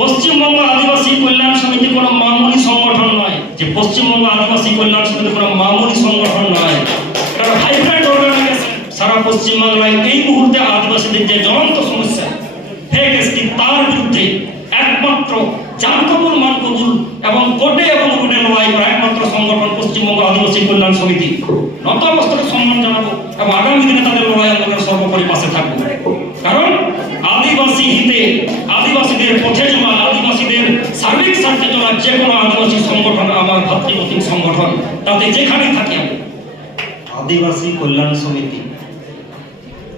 পশ্চিমবঙ্গ আদিবাসী কল্যাণ সমিতি কোনো মামুলি সংগঠন নয়। যে পশ্চিমবঙ্গ আদিবাসী কল্যাণ সমিতি কোনো মামুলি সংগঠন নয়। এটা হাইব্রিড অর্গানাইজেশন সারা পশ্চিমবাংলায় এই মুহূর্তে আদিবাসীদের যে জ্বলন্ত সমস্যা ফেক এসটি তার বিরুদ্ধে একমাত্র জান কবুল মান কবুল এবং কোটে এবং রুটে লড়াই করা একমাত্র সংগঠন পশ্চিমবঙ্গ আদিবাসী কল্যাণ সমিতি। নত অবস্থাকে সম্মান জানাব এবং আগামী দিনে তাদের লড়াই আন্দোলনের সর্বোপরি পাশে থাকব। কারণ আদিবাসী হিতে আদিবাসীদের পথে চলা সার্বিক স্বার্থে চলা যে কোনো আদিবাসী সংগঠন, আমার ভাতৃপ্রতিম সংগঠন, তাতে যেখানে থাকি আমি। আদিবাসী কল্যাণ সমিতি,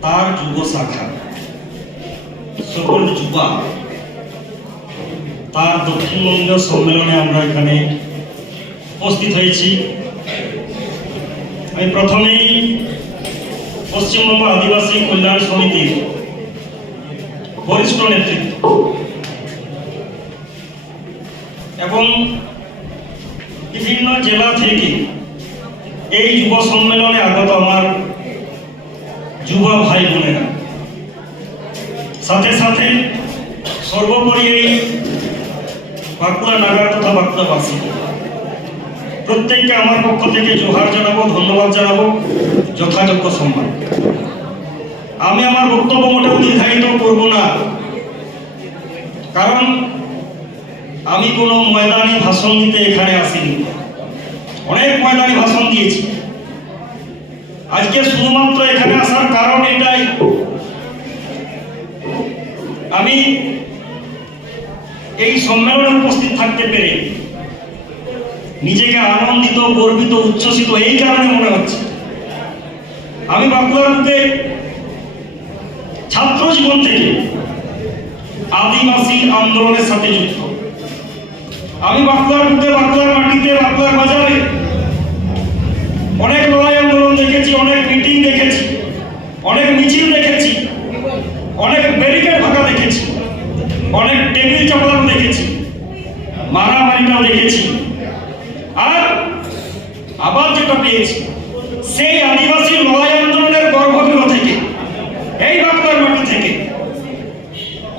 তার যুব শাখা, সকল যুবা, তার দক্ষিণবঙ্গীয় সম্মেলনে আমরা এখানে উপস্থিত হয়েছি। আমি প্রথমেই পশ্চিমবঙ্গ আদিবাসী কল্যাণ সমিতির বরিষ্ঠ নেতৃত্ব এবং বিভিন্ন জেলা থেকে এই যুব সম্মেলনে আগত আমার যুব ভাই বোনেরা। সাথে সাথে সর্বোপরি এই বাঁকুড়া নাগার তথা বাঁকুড়াবাসী। প্রত্যেককে আমার পক্ষ থেকে জোহার জানাব, ধন্যবাদ জানাব, যথাযোগ্য সম্মান। আমি আমার বক্তব্য মোটেও নির্ধারিত করব না। কারণ আমি কোনো ময়দানি ভাষণ দিতে এখানে আসিনি। অনেক ময়দানি ভাষণ দিয়েছি। আজকে শুধুমাত্র এখানে আসার কারণ এটাই। আমি এই সম্মেলনে উপস্থিত থাকতে পেরে নিজেকে আনন্দিত, গর্বিত, উচ্ছ্বসিত, এই কারণে মনে হচ্ছে। আমি বাঁকুড়ার বুকে ছাত্র জীবন থেকে আদিবাসী আন্দোলনের সাথে যুক্ত। আমি বাঁকুড়ার বুকে বাঁকুড়ার মাটিতে, বাঁকুড়ার বাজারে অনেক লড়াই আন্দোলন দেখেছি, অনেক মিটিং দেখেছি, অনেক মিছিল দেখেছি, অনেক ব্যারিকেড ভাঙা দেখেছি, অনেক টেবিল চাপানো দেখেছি, মারামারিটাও দেখেছি। আর আবার যেটা পেয়েছি, সেই আদিবাসী লড়াই আন্দোলনের গর্ভগৃহ থেকে, এই বাংলার মাটি থেকে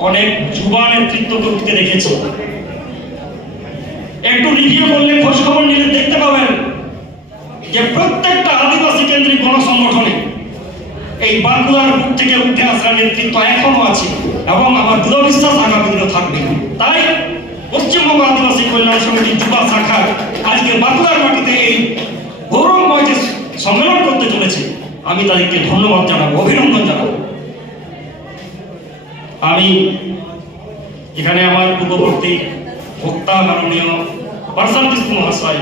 অনেক যুবা নেতৃত্ব করতে দেখেছি। একটু রিভিউ করলে খোঁজ খবর নিলে দেখতে পাবেন যে প্রত্যেকটা আদিবাসী কেন্দ্রিক গণসংগঠনে এই বাংলার বুক থেকে উঠে আসা নেতৃত্ব এখনও আছে এবং আমার দৃঢ় বিশ্বাস আগামী দিনে থাকবে। তাই পশ্চিমবঙ্গ আদিবাসী কল্যাণ সমিতির যুবা শাখা আজকে বাংলার মাটিতে এই গৌরবময় যে সম্মেলন করতে চলেছে, আমি তাদেরকে ধন্যবাদ জানাব, অভিনন্দন জানাব। আমি এখানে আমার পূর্ববর্তী বক্তা, মাননীয় বিষ্ণু মহাশয়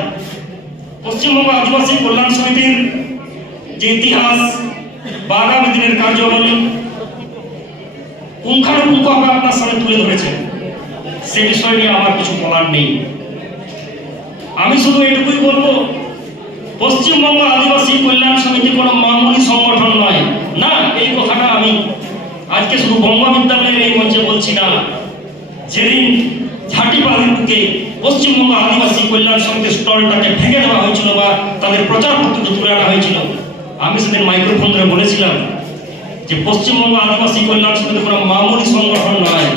পশ্চিমবঙ্গ আদিবাসী কল্যাণ সমিতির যে ইতিহাস বা আগামী দিনের কার্যবলী পুঙ্খানুপুঙ্খভাবে আপনার সামনে তুলে ধরেছেন, সে বিষয় নিয়ে আমার কিছু বলার নেই। আমি শুধু এটুকুই বলব, পশ্চিমবঙ্গ আদিবাসী কল্যাণ সমিতি কোনো মামুলি সংগঠন নয়। না, এই কথাটা আমি আজকে শুধু বঙ্গ বিদ্যালয়ের এই মঞ্চে বলছি না। যেদিন ঝাঁটিবাড়ির বুকে পশ্চিমবঙ্গ আদিবাসী কল্যাণ সমিতির স্টলটাকে ভেঙে দেওয়া হয়েছিল বা তাদের প্রচার পত্রকে তুলে আনা হয়েছিল, আমি সেদিন মাইক্রোফোন ধরে বলেছিলাম যে পশ্চিমবঙ্গ আদিবাসী কল্যাণ সমিতি কোনো মামুলি সংগঠন নয়।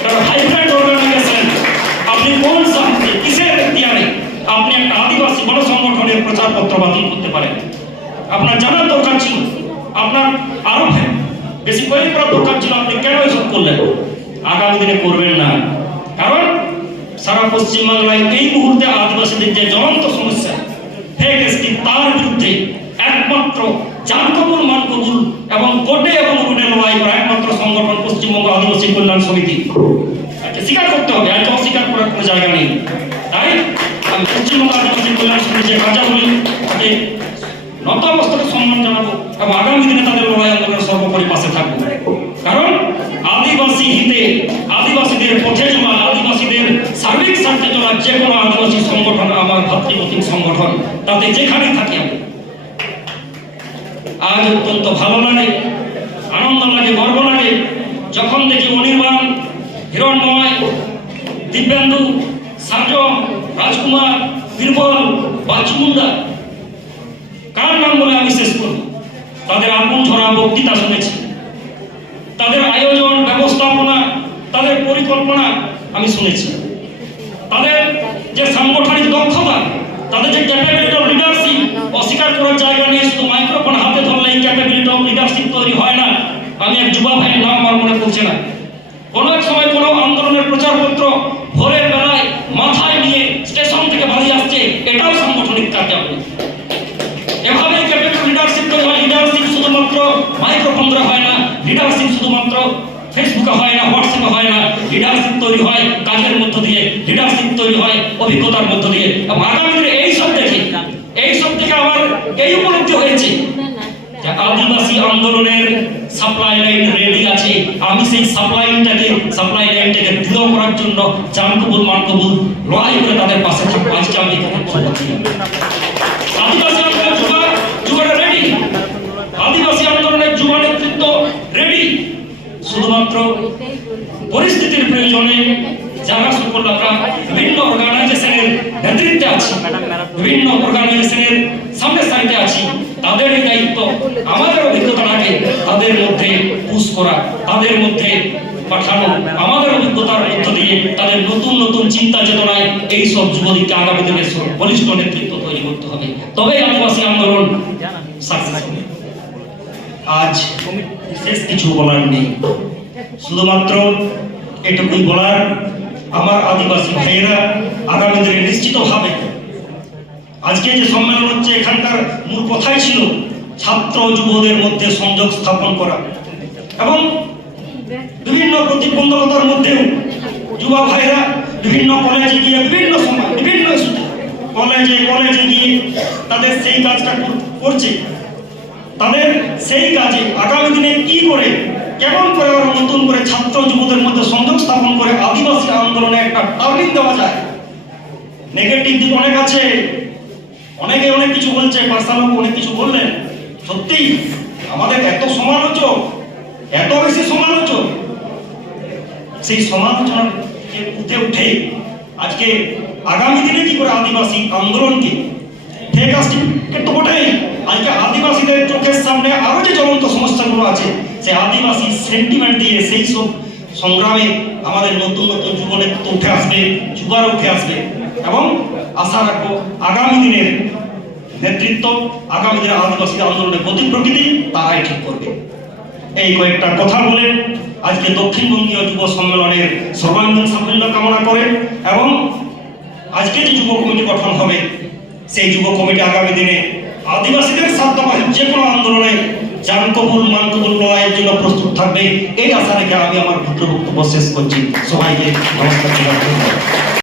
এটা হাইব্রিড অর্গানাইজেশন, আপনি কোন কিসের এখতিয়ারে আপনি একটা আদিবাসী বড় সংগঠনের প্রচারপত্র বাতিল করতে পারেন? আপনার জানার দরকার ছিল, আপনার আরও বেশি করে করার দরকার ছিল, আপনি কেন এসব করলেন? আগামী দিনে করবেন না। কারণ সারা পশ্চিমবাংলায় এই মুহূর্তে আদিবাসীদের যে জ্বলন্ত সমস্যা এসটি তার বিরুদ্ধে একমাত্র জান কবুল, মান কবুল এবং কোর্টে এবং রুটে লড়াই করা একমাত্র সংগঠন পশ্চিমবঙ্গ আদিবাসী কল্যাণ সমিতি। স্বীকার করতে হবে আজকে অস্বীকার করার কোনো জায়গা নেই। তাই আমি পশ্চিমবঙ্গ আদিবাসী কল্যাণ সমিতি যে কাজা বলি, তাকে নত অবস্থাকে সম্মান জানাব এবং আগামী দিনে তাদের লড়াই আন্দোলনের সর্বোপরি পাশে থাকব কারণ আদিবাসী হিতে আদিবাসীদের পথে চলা আদিবাসীদের সার্বিক স্বার্থে চলা যে কোনো আদিবাসী সংগঠন, আমার ভাতৃপ্রতিম সংগঠন, তাতে যেখানে থাকি আমি। আজ অত্যন্ত ভালো লাগে, আনন্দ লাগে, গর্ব লাগে, যখন দেখি অনির্বাণ, হিরণময়, দিব্যেন্দু সাজম রাজকুমার বীরবল বাচুমুন্ডা কার নাম বলে আমি শেষ করব? তাদের আগুন ঝরা বক্তৃতা শুনেছি। তাদের আয়োজন তাদের পরিকল্পনা আমি শুনেছি। তাদের যে সাংগঠনিক দক্ষতা, তাদের যে ক্যাপাবিলিটি অফ লিডারশিপ অস্বীকার করার জায়গা নেই, শুধু মাইক্রোফোন হাতে ধরলে এই ক্যাপাবিলিটি অফ লিডারশিপ তৈরি হয় না। আমি এক যুবা ভাইয়ের নাম আমার মনে পড়ছে না। কোনো এক সময় কোনো আন্দোলনের প্রচারপত্র তৈরি হয়, কাজের মধ্য দিয়ে লিডারশিপ তৈরি হয়, অভিজ্ঞতার মধ্য দিয়ে। এবং আগামী দিনে এই সব দেখে, এই সব থেকে আমার এই উপলব্ধি হয়েছে। আদিবাসী আন্দোলনের সাপ্লাই লাইন রেডি আছে। আমি সেই সাপ্লাই লাইনটাকে সাপ্লাই লাইনটাকে দৃঢ় করার জন্য জানকবুল, মানকবুল লড়াই করে তাদের পাশে থাকব। আজকে আমি এখানে আদিবাসী আন্দোলনের যুবা আদিবাসী আন্দোলনের যুবা নেতৃত্ব রেডি শুধুমাত্র পরিস্থিতির প্রয়োজনে বিভিন্ন অর্গানাইজেশনের নেতৃত্বে বিভিন্ন অর্গানাইজেশনের সামনে সারিতে আছি। তাদের দায়িত্ব, আমাদের অভিজ্ঞতাটাকে তাদের মধ্যে পুশ করা, তাদের মধ্যে পাঠানো, আমাদের অভিজ্ঞতার মধ্য দিয়ে তাদের নতুন নতুন চিন্তা চেতনায় এই সব যুবলীগকে আগামী দিনে বলিষ্ঠ নেতৃত্ব তৈরি করতে হবে। তবেই আদিবাসী আন্দোলন আজ বিশেষ কিছু বলার নেই। শুধুমাত্র এটুকুই বলার, আমার আদিবাসী ভাইয়েরা আগামী দিনে নিশ্চিতভাবে আজকে যে সম্মেলন হচ্ছে, এখানকার মূল কথাই ছিল ছাত্র যুবদের মধ্যে সংযোগ স্থাপন করা। এবং বিভিন্ন প্রতিবন্ধকতার মধ্যেও যুবা ভাইরা বিভিন্ন কলেজে গিয়ে বিভিন্ন সময়, বিভিন্ন কলেজে কলেজে গিয়ে তাদের সেই কাজটা করছে। তাদের সেই কাজে আগামী দিনে কি করে কেমন করে আরও নতুন করে ছাত্র যুবদের মধ্যে সংযোগ স্থাপন করে আদিবাসী আন্দোলনে একটা টার্নিং দেওয়া যায়। নেগেটিভ দিক অনেক আছে। অনেকে অনেক কিছু বলছে পার্সালোক অনেক কিছু বললেন। সত্যি আমাদের এত সমালোচক, এত বেশি সমালোচক। সেই সমালোচনার উঠে উঠে আজকে আগামী দিনে কি করে আদিবাসী আন্দোলনকে ফেক সার্টিফিকেট তো বটেই, আজকে আদিবাসীদের চোখের সামনে আরও যে জ্বলন্ত সমস্যাগুলো আছে সেই আদিবাসী সেন্টিমেন্ট দিয়ে সেই সব সংগ্রামে আমাদের নতুন নতুন যুবনের তো উঠে আসবে যুবার উঠে আসবে। এবং আশা রাখব আগামী দিনের নেতৃত্ব, আগামী দিনের আদিবাসী আন্দোলনের গতি প্রকৃতি তারাই ঠিক করবে। এই কয়েকটা কথা বলে আজকে দক্ষিণবঙ্গীয় যুব সম্মেলনের সর্বাঙ্গীন সাফল্য কামনা করে এবং আজকে যে যুব কমিটি গঠন হবে, সেই যুব কমিটি আগামী দিনে আদিবাসীদের স্বার্থবাহী যে কোনো আন্দোলনে জানকবুল মানকবুল লড়াইয়ের জন্য প্রস্তুত থাকবে এই আশা রেখে আমি আমার ক্ষুদ্র বক্তব্য শেষ করছি সবাইকে নমস্কার।